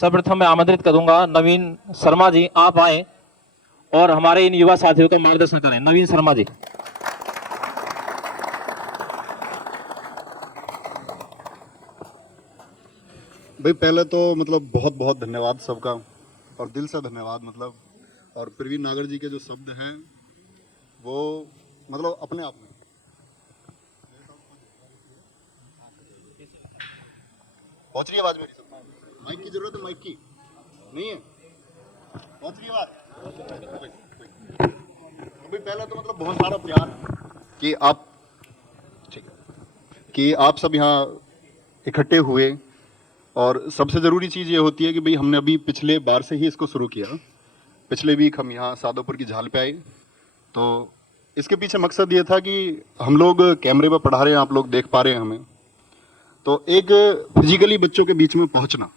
सर्वप्रथम मैं आमंत्रित करूंगा नवीन शर्मा जी, आप आए और हमारे इन युवा साथियों का मार्गदर्शन करें। नवीन शर्मा जी। भाई पहले तो मतलब बहुत बहुत धन्यवाद सबका, और दिल से धन्यवाद मतलब। और प्रवीण नागर जी के जो शब्द हैं वो मतलब अपने आप में पहुंच रही है आवाज मेरी? सब माइक की जरूरत है, माइक की नहीं है, पहुंच रही है आवाज? अभी पहले तो मतलब बहुत सारा प्यार कि आप, ठीक है, कि आप सब यहाँ इकट्ठे हुए। और सबसे ज़रूरी चीज़ ये होती है कि भाई हमने अभी पिछले बार से ही इसको शुरू किया। पिछले वीक हम यहाँ सादोपुर की झाल पे आए, तो इसके पीछे मकसद ये था कि हम लोग कैमरे पर पढ़ा रहे हैं, आप लोग देख पा रहे हैं हमें, तो एक फिजिकली बच्चों के बीच में पहुंचना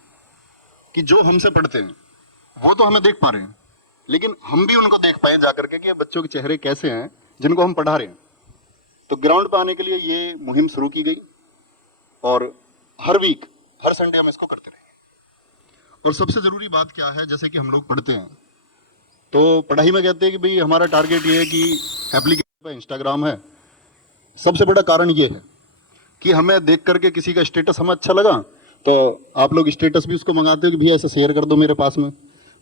कि जो हमसे पढ़ते हैं वो तो हमें देख पा रहे हैं, लेकिन हम भी उनको देख पाए जाकर के कि ये बच्चों के चेहरे कैसे हैं जिनको हम पढ़ा रहे हैं। तो ग्राउंड पर आने के लिए ये मुहिम शुरू की गई, और हर वीक हर संडे हम इसको करते रहेंगे। और सबसे ज़रूरी बात क्या है, जैसे कि हम लोग पढ़ते हैं तो पढ़ाई में कहते हैं कि भाई हमारा टारगेट ये है कि एप्लीकेशन पे इंस्टाग्राम है। सबसे बड़ा कारण ये है कि हमें देख करके किसी का स्टेटस हमें अच्छा लगा तो आप लोग स्टेटस भी उसको मंगाते हो कि भैया ऐसे शेयर कर दो मेरे पास में।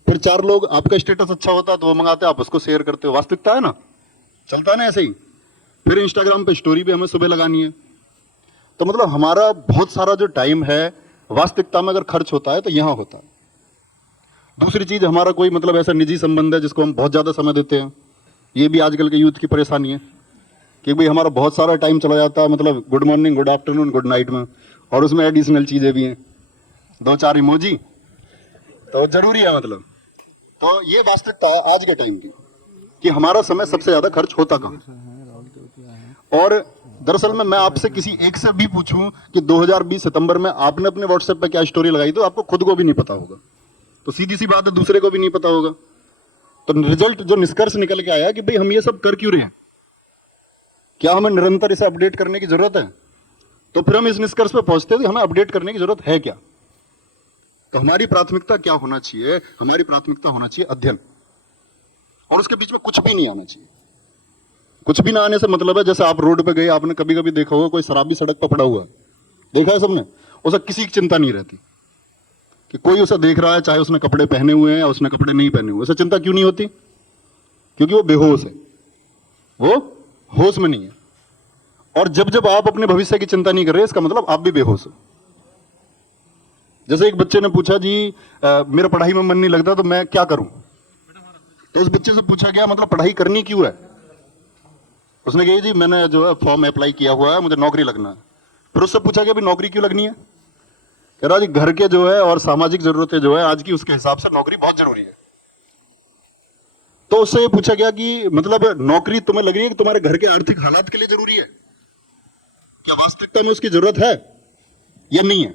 फिर 4 लोग आपका स्टेटस अच्छा होता है तो वो मंगाते हैं, आप उसको शेयर करते हो। वास्तविकता है ना, चलता है ना ऐसे ही। फिर इंस्टाग्राम पे स्टोरी भी हमें सुबह लगानी है। तो मतलब हमारा बहुत सारा जो टाइम है वास्तविकता में अगर खर्च होता है तो यहाँ होता है। दूसरी चीज, हमारा कोई मतलब ऐसा निजी संबंध है जिसको हम बहुत ज्यादा समय देते हैं। ये भी आजकल के यूथ की परेशानी है कि भाई हमारा बहुत सारा टाइम चला जाता है मतलब good morning, good afternoon, good night में, और उसमें एडिशनल चीजें भी हैं, 2-4 इमोजी, तो जरूरी है मतलब। तो ये वास्तविकता है आज के टाइम की कि हमारा समय सबसे ज्यादा खर्च होता कहाँ। और दरअसल में मैं आपसे किसी एक से भी पूछूं कि 2020 सितंबर में आपने अपने व्हाट्सएप पे क्या स्टोरी लगाई, तो आपको खुद को भी नहीं पता होगा। तो सीधी सी बात है, दूसरे को भी नहीं पता होगा। तो रिजल्ट जो निष्कर्ष निकल के आया कि भाई हम ये सब कर क्यों रहे हैं, क्या हमें निरंतर इसे अपडेट करने की जरूरत है? तो फिर हम इस निष्कर्ष पे पहुंचते हैं कि हमें अपडेट करने की जरूरत है क्या। तो हमारी प्राथमिकता क्या होना चाहिए? हमारी प्राथमिकता होना चाहिए अध्ययन, और उसके बीच में कुछ भी नहीं आना चाहिए। कुछ भी ना आने से मतलब है, जैसे आप रोड पे गए, आपने कभी कभी देखा होगा कोई शराबी सड़क पर पड़ा हुआ है, देखा है सबने, उसे किसी की चिंता नहीं रहती कि कोई उसे देख रहा है, चाहे उसने कपड़े पहने हुए हैं या उसने कपड़े नहीं पहने हुए। उसे चिंता क्यों नहीं होती? क्योंकि वो बेहोश है, वो होश में नहीं है। और जब जब आप अपने भविष्य की चिंता नहीं कर रहे, इसका मतलब आप भी बेहोश हो। जैसे एक बच्चे ने पूछा जी मेरा पढ़ाई में मन नहीं लगता तो मैं क्या करूं? तो उस बच्चे से पूछा गया मतलब पढ़ाई करनी क्यों है? उसने कहा जी मैंने जो है फॉर्म अप्लाई किया हुआ है, मुझे नौकरी लगना है। फिर उससे पूछा गया भी नौकरी क्यों लगनी है? कह रहा जी घर के जो है और सामाजिक जरूरतें जो है आज की, उसके हिसाब से नौकरी बहुत जरूरी है। तो उससे ये पूछा गया कि मतलब नौकरी तुम्हें लग रही है कि तुम्हारे घर के आर्थिक हालात के लिए जरूरी है, क्या वास्तविकता में उसकी जरूरत है या नहीं है?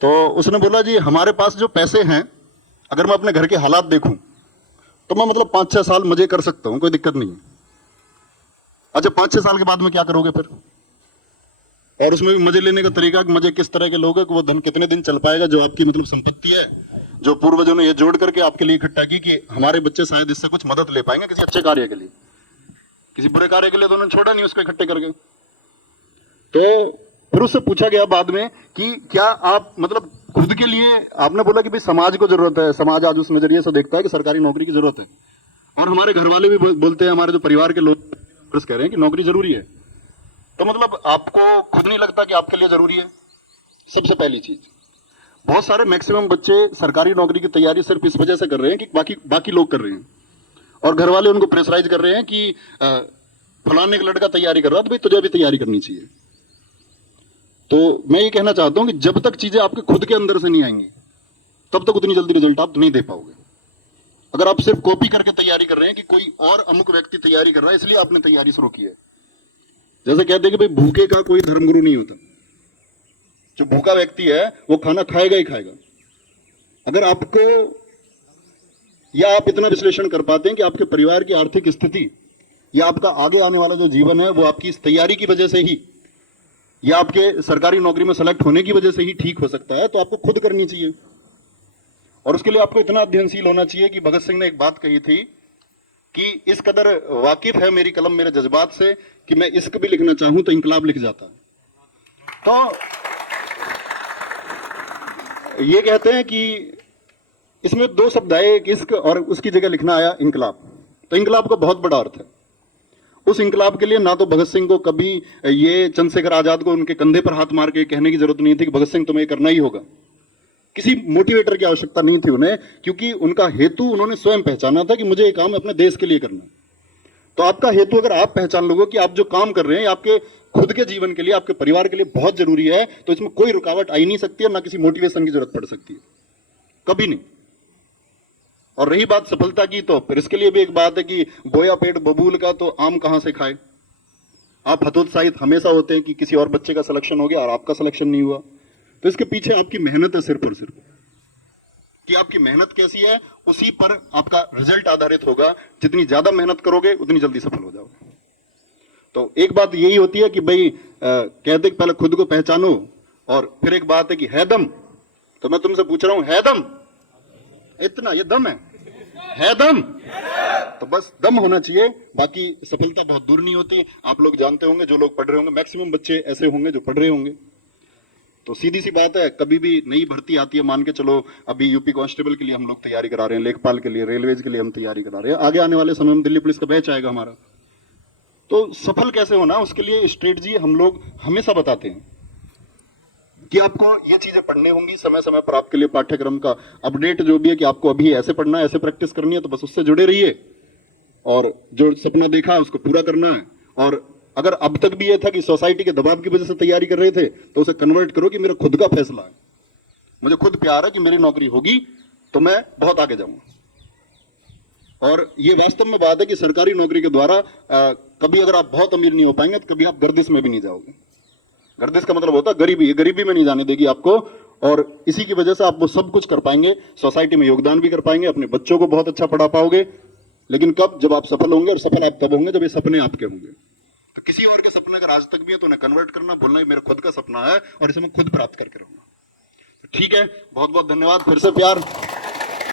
तो उसने बोला जी हमारे पास जो पैसे हैं, अगर मैं अपने घर के हालात देखूं तो मैं मतलब 5-6 साल मजे कर सकता हूं, कोई दिक्कत नहीं है। अच्छा 5-6 साल के बाद में क्या करोगे फिर? और उसमें भी मजे लेने का तरीका, मजे किस तरह के लोग हैं, कि वो धन कितने दिन चल पाएगा, जो आपकी मतलब संपत्ति है, जो पूर्वजों ने ये जोड़ करके आपके लिए इकट्ठा की कि हमारे बच्चे शायद इससे कुछ मदद ले पाएंगे किसी अच्छे कार्य के लिए। किसी बुरे कार्य के लिए तो उन्होंने छोड़ा नहीं उसको इकट्ठे करके। तो फिर उससे पूछा गया बाद में कि क्या आप मतलब खुद के लिए, आपने बोला कि भाई समाज को जरूरत है, समाज आज उस नजरिए से देखता है कि सरकारी नौकरी की जरूरत है, और हमारे घर वाले भी बोलते हैं, हमारे जो परिवार के लोग कह रहे हैं कि नौकरी जरूरी है। तो मतलब आपको खुद नहीं लगता कि आपके लिए जरूरी है? सबसे पहली चीज, बहुत सारे मैक्सिमम बच्चे सरकारी नौकरी की तैयारी सिर्फ इस वजह से कर रहे हैं कि बाकी लोग कर रहे हैं, और घर वाले उनको प्रेशराइज कर रहे हैं कि फलाने का लड़का तैयारी कर रहा है तो भाई तुझे भी तैयारी करनी चाहिए। तो मैं ये कहना चाहता हूं कि जब तक चीजें आपके खुद के अंदर से नहीं आएंगी तब तक उतनी जल्दी रिजल्ट आप नहीं दे पाओगे। अगर आप सिर्फ कॉपी करके तैयारी कर रहे हैं कि कोई और अमुक व्यक्ति तैयारी कर रहा है इसलिए आपने तैयारी शुरू की है, जैसे कहते हैं कि भाई भूखे का कोई धर्मगुरु नहीं होता, जो भूखा व्यक्ति है वो खाना खाएगा ही खाएगा। अगर आपको, या आप इतना विश्लेषण कर पाते हैं कि आपके परिवार की आर्थिक स्थिति या आपका आगे आने वाला जो जीवन है वो आपकी इस तैयारी की वजह से ही ये आपके सरकारी नौकरी में सेलेक्ट होने की वजह से ही ठीक हो सकता है, तो आपको खुद करनी चाहिए। और उसके लिए आपको इतना अध्ययनशील होना चाहिए कि भगत सिंह ने एक बात कही थी कि इस कदर वाकिफ है मेरी कलम मेरे जज्बात से कि मैं इश्क भी लिखना चाहूं तो इंकलाब लिख जाता है। तो ये कहते हैं कि इसमें दो शब्द आए, एक इश्क और उसकी जगह लिखना आया इंकलाब। तो इंकलाब का बहुत बड़ा अर्थ है। उस इंकलाब के लिए ना तो भगत सिंह को कभी ये चंद्रशेखर आजाद को उनके कंधे पर हाथ मार के कहने की जरूरत नहीं थी कि भगत सिंह तुम्हें करना ही होगा। किसी मोटिवेटर की आवश्यकता नहीं थी उन्हें, क्योंकि उनका हेतु उन्होंने स्वयं पहचाना था कि मुझे ये काम अपने देश के लिए करना है। तो आपका हेतु अगर आप पहचान लोगे कि आप जो काम कर रहे हैं आपके खुद के जीवन के लिए, आपके परिवार के लिए बहुत जरूरी है, तो इसमें कोई रुकावट आ ही नहीं सकती है, ना किसी मोटिवेशन की जरूरत पड़ सकती है, कभी नहीं। और रही बात सफलता की, तो फिर इसके लिए भी एक बात है कि बोया पेट बबूल का तो आम कहां से खाए। आप हतोत्साहित हमेशा होते हैं कि किसी और बच्चे का सिलेक्शन हो गया और आपका सिलेक्शन नहीं हुआ। तो इसके पीछे आपकी मेहनत है सिर्फ और सिर्फ, कि आपकी मेहनत कैसी है उसी पर आपका रिजल्ट आधारित होगा। जितनी ज्यादा मेहनत करोगे उतनी जल्दी सफल हो जाओगे। तो एक बात यही होती है कि भाई कहते पहले खुद को पहचानो, और फिर एक बात है कि है दम। तो मैं तुमसे पूछ रहा हूं, है दम? इतना ये दम है दम? तो बस दम होना चाहिए, बाकी सफलता बहुत दूर नहीं होती। आप लोग जानते होंगे, जो लोग पढ़ रहे होंगे, मैक्सिमम बच्चे ऐसे होंगे जो पढ़ रहे होंगे। तो सीधी सी बात है, कभी भी नई भर्ती आती है, मान के चलो अभी यूपी कांस्टेबल के लिए हम लोग तैयारी करा रहे हैं, लेखपाल के लिए, रेलवेज के लिए हम तैयारी करा रहे हैं, आगे आने वाले समय में दिल्ली पुलिस का बैच आएगा हमारा। तो सफल कैसे होना, उसके लिए स्ट्रेटजी हम लोग हमेशा बताते हैं कि आपको ये चीजें पढ़नी होंगी समय समय पर। आपके लिए पाठ्यक्रम का अपडेट जो भी है कि आपको अभी ऐसे पढ़ना है, ऐसे प्रैक्टिस करनी है, तो बस उससे जुड़े रहिए। और जो सपना देखा है उसको पूरा करना है। और अगर अब तक भी ये था कि सोसाइटी के दबाव की वजह से तैयारी कर रहे थे, तो उसे कन्वर्ट करो कि मेरा खुद का फैसला है, मुझे खुद प्यार है कि मेरी नौकरी होगी तो मैं बहुत आगे जाऊंगा। और ये वास्तव में बात है कि सरकारी नौकरी के द्वारा कभी अगर आप बहुत अमीर नहीं हो पाएंगे तो कभी आप गर्दिश में भी नहीं जाओगे। गर्दिश का मतलब होता है गरीबी, गरीबी में नहीं जाने देगी आपको। और इसी की वजह से आप वो सब कुछ कर पाएंगे, सोसाइटी में योगदान भी कर पाएंगे, अपने बच्चों को बहुत अच्छा पढ़ा पाओगे। लेकिन कब? जब आप सफल होंगे। और सफल आप तब होंगे जब ये सपने आपके होंगे। तो किसी और के सपने अगर आज तक भी है तो उन्हें कन्वर्ट करना, बोलना कि मेरा खुद का सपना है और इसे मैं खुद प्राप्त करके रहूंगा। ठीक है, बहुत बहुत धन्यवाद, फिर से प्यार।